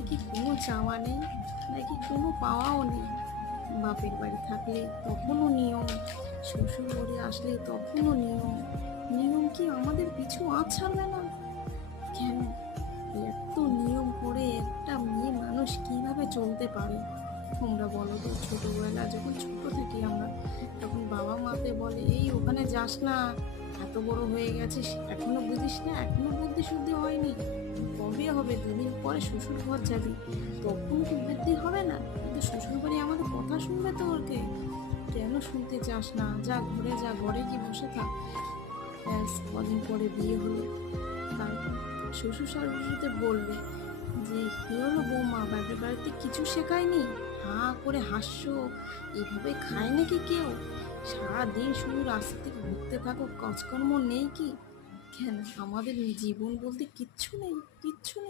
নাকি কোনো চাওয়া নেই, নাকি কোনো পাওয়াও নেই। বাপের বাড়ি থাকলে তখনও নিয়ম, শ্বশুর বাড়ি আসলে তখনও নিয়ম। নিয়ম কি আমাদের পিছু ছাড়বে না? কেন এত নিয়ম করে একটা মেয়ে মানুষ কিভাবে চলতে পারে? তোমরা বলো তো। ছোটবেলা যখন ছোট থাকি আমরা, তখন বাবা মাতে বলে, এই ওখানে যাস না, এত বড় হয়ে গেছিস এখনো বুঝিস না, এখনো বুদ্ধি শুদ্ধি হয়নি, কবে হবে, দুদিন পরে শ্বশুর ঘর যাবি, তখন কি বুদ্ধি হবে না? কিন্তু শ্বশুর বাড়ি আমাদের কথা শুনবে তো ওকে? কেন শুনতে চাস না? যা ঘরে যা, ঘরে কি বসে থাক। ব্যাস কদিন পরে বিয়ে হলো, তারপর শ্বশুর শাশুড়িতে বলবে যে কি হলো বৌমা, বাপের বাড়িতে কিছু শেখায়নি? হাঁ করে হাসছো, এভাবে খায় নাকি কেউ? সারাদিন শুধু রাস্তা থেকে ঘুরতে থাকো, কাজকর্ম নেই কি? কেন আমাদের জীবন বলতে কিচ্ছু নেই? কিচ্ছু নেই।